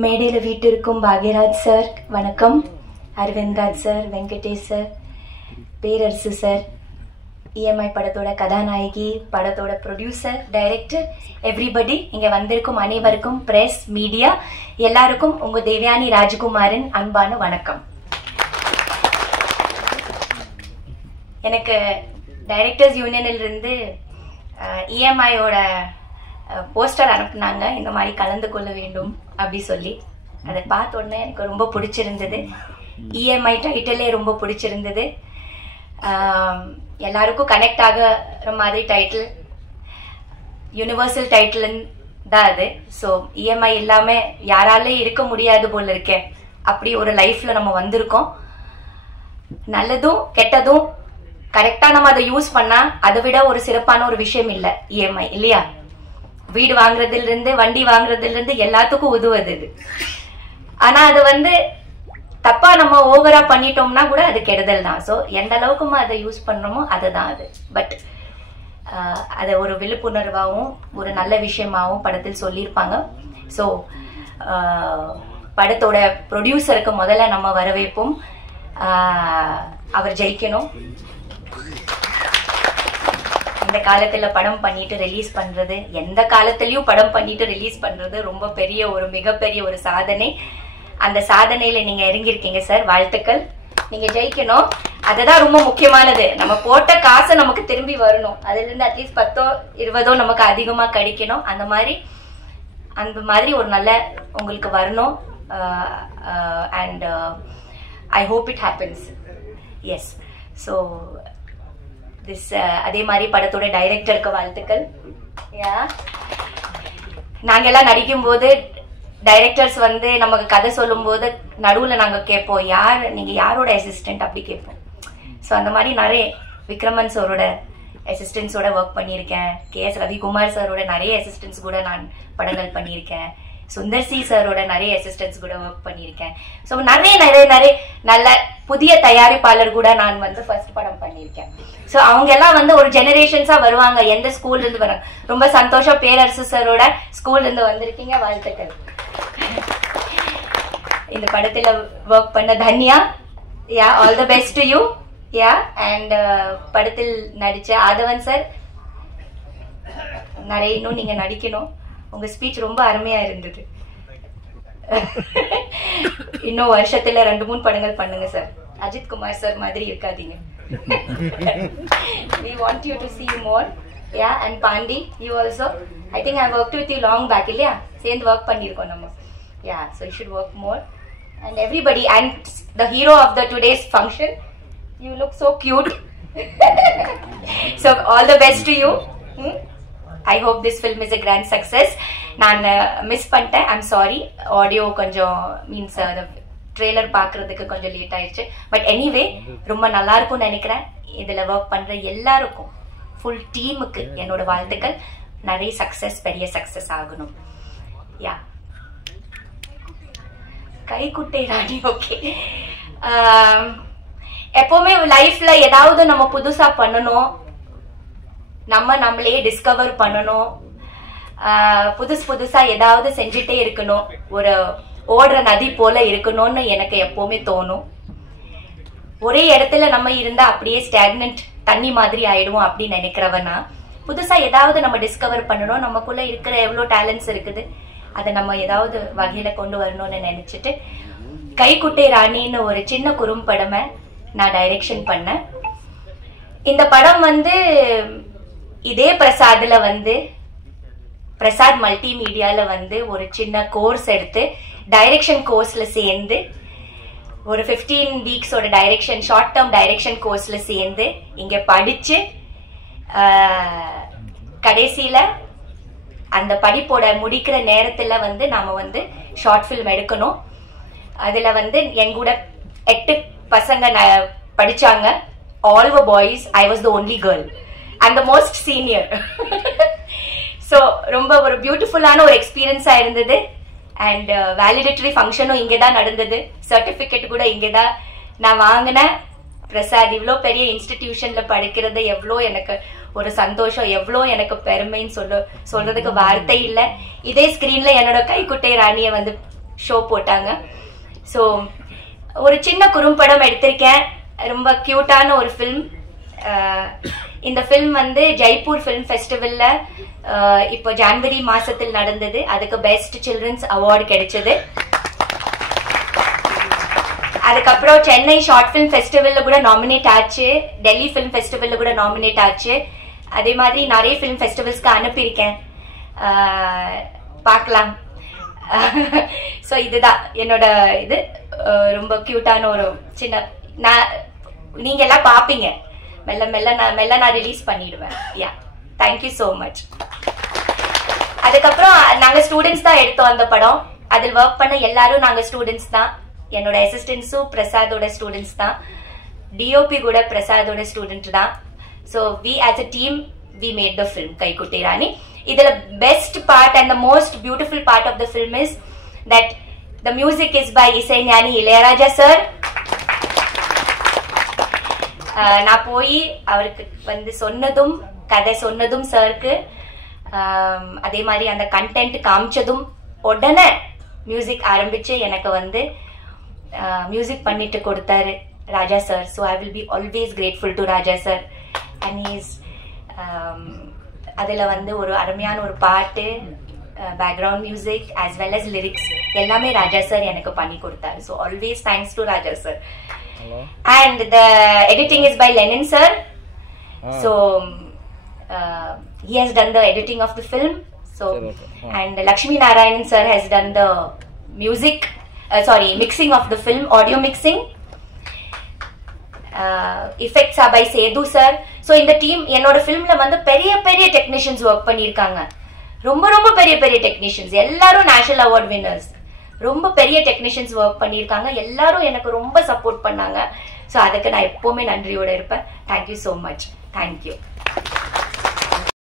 மேடையில் வீட்டிற்கும் பாக்யராஜ் சார் வணக்கம், அரவிந்த்ராஜ் சார், வெங்கடேஷ் சார், பேரரசு சார், இஎம்ஐ படத்தோட கதாநாயகி, படத்தோட ப்ரொடியூசர், டைரக்டர், எவ்ரிபடி, இங்கே வந்திருக்கும் அனைவருக்கும், பிரஸ், மீடியா எல்லாருக்கும் உங்கள் தேவயானி ராஜகுமாரின் அன்பான வணக்கம். எனக்கு டைரக்டர்ஸ் யூனியனிலிருந்து இஎம்ஐயோட போஸ்டர் அனுப்புனாங்க, இந்த மாதிரி கலந்து கொள்ள வேண்டும் அப்படி சொல்லி. அதை பார்த்த உடனே எனக்கு ரொம்ப பிடிச்சிருந்தது. இஎம்ஐ டைட்டிலே ரொம்ப பிடிச்சிருந்தது. எல்லாருக்கும் கனெக்ட் ஆகிற மாதிரி டைட்டில், யூனிவர்சல் டைட்டில் தான் அது. ஸோ இஎம்ஐ இல்லாமல் யாராலே இருக்க முடியாது போல இருக்கே, அப்படி ஒரு லைஃப்பில் நம்ம வந்திருக்கோம். நல்லதும் கெட்டதும் கரெக்டாக நம்ம அதை யூஸ் பண்ணால் அதை விட ஒரு சிறப்பான ஒரு விஷயம் இல்லை இஎம்ஐ, இல்லையா? வீடு வாங்குறதுலேருந்து வண்டி வாங்குறதுலேருந்து எல்லாத்துக்கும் உதவுது இது. ஆனால் அது தப்பா நம்ம ஓவரா பண்ணிட்டோம்னா கூட அது கெடுதல் தான். ஸோ எந்த அளவுக்குமா அதை யூஸ் பண்றோமோ அதுதான் அது. பட் அதை ஒரு விழிப்புணர்வாகவும் ஒரு நல்ல விஷயமாகவும் படத்தில் சொல்லியிருப்பாங்க. ஸோ படத்தோட ப்ரொடியூசருக்கு முதல்ல நம்ம வரவேற்போம். அவர் ஜெயிக்கணும். இந்த காலத்துல படம் பண்ணிட்டு ரிலீஸ் பண்றது, எந்த காலத்திலயும் படம் பண்ணிட்டு ரிலீஸ் பண்றது ரொம்ப பெரிய ஒரு மிகப்பெரிய ஒரு சாதனை. அந்த சாதனையில நீங்க இறங்கியிருக்கீங்க சார், வாழ்த்துக்கள். நீங்க ஜெயிக்கணும், அதுதான் ரொம்ப முக்கியமானது. நம்ம போட்ட காசை நமக்கு திரும்பி வரணும், அதுல இருந்து அட்லீஸ்ட் 10 20 நமக்கு அதிகமா கிடைக்கணும். அந்த மாதிரி ஒரு நல்ல உங்களுக்கு வரணும். And I hope it happens. Yes. So அதே மாதிரி படத்தோட டைரக்டருக்கு வாழ்த்துக்கள். நாங்கெல்லாம் நடிக்கும் போது டைரக்டர்ஸ் நமக்கு கதை சொல்லும் போது நடுவில் நாங்கள் கேட்போம், நீங்க யாரோட அசிஸ்டன்ட் அப்படி கேட்போம். ஸோ அந்த மாதிரி நிறைய விக்ரமன் சாரோட அசிஸ்டன்ஸோட ஒர்க் பண்ணியிருக்கேன். KS ரவிக்குமார் சாரோட நிறைய அசிஸ்டன்ஸ் கூட நான் படங்கள் பண்ணியிருக்கேன். சுந்தர் சி சாரோட நிறைய அசிஸ்டன்ஸ் கூட ஒர்க் பண்ணியிருக்கேன். ஸோ நிறைய நிறைய நிறைய நல்ல புதிய தயாரிப்பாளர் கூட நான் ஃபர்ஸ்ட் படம் பண்ணியிருக்கேன். ஸோ அவங்க எல்லாம் ஒரு ஜெனரேஷன்ஸா வருவாங்க. எந்த ஸ்கூல்ல இருந்து வராங்க, ரொம்ப சந்தோஷம். பேரரசு சாரோட ஸ்கூல்ல இருந்து வந்திருக்கீங்க, வாழ்த்துக்கள். இந்த படத்துல ஒர்க் பண்ண Tanya, all the best to you. And படத்தில் நடிச்ச ஆதவன் சார், நிறைய இன்னும் நீங்க நடிக்கணும். உங்க ஸ்பீச் ரொம்ப அருமையா இருந்தது. இன்னும் வருஷத்துல 2-3 படங்கள் பண்ணுங்க சார். அஜித் குமார் சார் மாதிரி இருக்காதீங்க. We want you to see more. And Pandi, you also. I think I worked with you long back, இல்லையா? சேர்ந்து ஒர்க் பண்ணியிருக்கோம் நம்ம. So you should work more. And everybody, and the hero of the today's function, you look so cute. So all the best to you. I hope this film is a grand success. நான் miss பண்ணிட்டேன், I'm sorry. Audio கொஞ்சம் means trailer பார்க்கறதுக்கு கொஞ்சம் late ஆயிடுச்சு. But anyway ரொம்ப நல்லா இருக்கும்னு நினைக்கிறேன். இதில் ஒர்க் பண்ணுற எல்லாருக்கும், ஃபுல் டீமுக்கு என்னோட வாழ்த்துக்கள். நிறைய சக்ஸஸ், பெரிய சக்ஸஸ் ஆகணும். கைக்குட்டை ராணி. ஓகே, எப்பவுமே லைஃப்ல ஏதாவது நம்ம புதுசா பண்ணணும், நம்மளே டிஸ்கவர் பண்ணணும், புதுசா ஏதாவது செஞ்சுட்டே இருக்கணும், ஒரு ஓடுற நதி போல இருக்கணும்னு எனக்கு எப்பவுமே தோணும். ஒரே இடத்துல நம்ம இருந்தா அப்படியே ஸ்டாக்னன்ட் தண்ணி மாதிரி ஆயிடுவோம் அப்படின்னு நினைக்கிறவனா, புதுசா ஏதாவது நம்ம டிஸ்கவர் பண்ணணும். நமக்குள்ள இருக்கிற எவ்வளோ டேலண்ட்ஸ் இருக்குது, அதை நம்ம ஏதாவது வகையில கொண்டு வரணும்னு நினைச்சிட்டு கைக்குட்டை ராணின்னு ஒரு சின்ன குறும்படமை நான் டைரக்ஷன் பண்ணேன். இந்த படம் இதே பிரசாத்ல பிரசாத் மல்டிமீடியால ஒரு சின்ன கோர்ஸ் எடுத்து டைரக்ஷன் கோர்ஸ்ல சேர்ந்து ஒரு 15 வீக்ஸோட டைரக்ஷன், ஷார்ட் டேர்ம் டைரக்ஷன் கோர்ஸ்ல சேர்ந்து இங்க படிச்சு கடைசியில அந்த படிப்போட முடிக்கிற நேரத்துல நாம ஷார்ட் ஃபில்ம் எடுக்கணும். அதுல என் கூட 8 பசங்க படிச்சாங்க. All were boys. I was the only girl and the most senior. So ரொம்ப ஒரு பியூட்டிஃபுல்லான ஒரு எக்ஸ்பீரியன்ஸா இருந்தது. அண்ட் வேலிடேட்டரி ஃபங்க்ஷனும் இங்கே தான் நடந்தது. சர்டிஃபிகேட் கூட இங்கே தான் நான் வாங்கினேன். பிரசாத் இவ்வளோ பெரிய இன்ஸ்டிடியூஷன்ல படிக்கிறது எவ்வளோ எனக்கு ஒரு சந்தோஷம், எவ்வளோ எனக்கு பெருமைன்னு சொல்றதுக்கு வார்த்தை இல்லை. இதே ஸ்கிரீன்ல என்னோட கைக்குட்டை ராணியை ஷோ போட்டாங்க. ஸோ ஒரு சின்ன குறும்படம் எடுத்திருக்கேன், ரொம்ப கியூட்டான ஒரு ஃபில்ம். இந்த ஃபில்ம் வந்து ஜெய்ப்பூர் ஃபிலிம் ஃபெஸ்டிவல்ல இப்போ ஜனவரி மாசத்தில் நடந்தது. அதுக்கு பெஸ்ட் சில்ட்ரன்ஸ் அவார்டு கிடைச்சது. அதுக்கப்புறம் சென்னை ஷார்ட் ஃபிலிம் ஃபெஸ்டிவல்ல கூட நாமினேட் ஆச்சு, டெல்லி ஃபிலிம் ஃபெஸ்டிவல்ல கூட நாமினேட் ஆச்சு. அதே மாதிரி நிறைய ஃபிலிம் ஃபெஸ்டிவல்ஸ்க்கு அனுப்பியிருக்கேன், பார்க்கலாம். ஸோ இதுதான் என்னோட இது. ரொம்ப கியூட்டான ஒரு சின்ன, நீங்க எல்லாம் பாப்பீங்க, மெல்ல மெல்ல நான் ரிலீஸ் பண்ணிடுவேன். யா, தேங்க்யூ ஸோ மச். அதுக்கப்புறம் நாங்க ஸ்டூடெண்ட்ஸ் தான் எடுத்தோம் அந்த படம். அதில் ஒர்க் பண்ண எல்லாரும் நாங்க ஸ்டூடெண்ட்ஸ் தான். என்னோட அசிஸ்டன்ஸும் பிரசாதோட ஸ்டூடெண்ட்ஸ் தான், டிஓபி கூட பிரசாதோட ஸ்டூடெண்ட் தான். So we as a team we made the film Kaikuttai Rani. இதுல best part and the most beautiful part of the film is that the music is by Isaignani Ilaiyaraaja sir. நான் போய் அவருக்கு வந்து சொன்னதும், கதை சொன்னதும் சாருக்கு, அதே மாதிரி அந்த கண்டென்ட் காமிச்சதும் உடனே மியூசிக் ஆரம்பிச்சு எனக்கு வந்து மியூசிக் பண்ணிட்டு கொடுத்தாரு Raja sir. So I will be always grateful to Raja sir. And is அதில் வந்து ஒரு அருமையான ஒரு பாட்டு, background music as well as lyrics எல்லாமே ராஜா சார் எனக்கு பண்ணி கொடுத்தாரு. So always thanks to Raja sir. And the editing is by Lenin sir. So he has done the editing of the film. So and Lakshmi Narayanan sir has done the music, mixing of the film, audio mixing. Effects are by Sedu sir. So in the team என்னோட filmல வந்து பெரிய பெரிய technicians work பண்ணிருக்காங்க. ரொம்ப ரொம்ப பெரிய பெரிய technicians, எல்லாரும் நேஷனல் அவார்ட் வின்னர்ஸ். ரொம்ப பெரிய டெக்னீஷியன்ஸ் ஒர்க் பண்ணியிருக்காங்க. எல்லாரும் எனக்கு ரொம்ப சப்போர்ட் பண்ணாங்க. ஸோ அதுக்கு நான் எப்பவுமே நன்றியோட இருப்பேன். Thank you so much. தேங்க்யூ.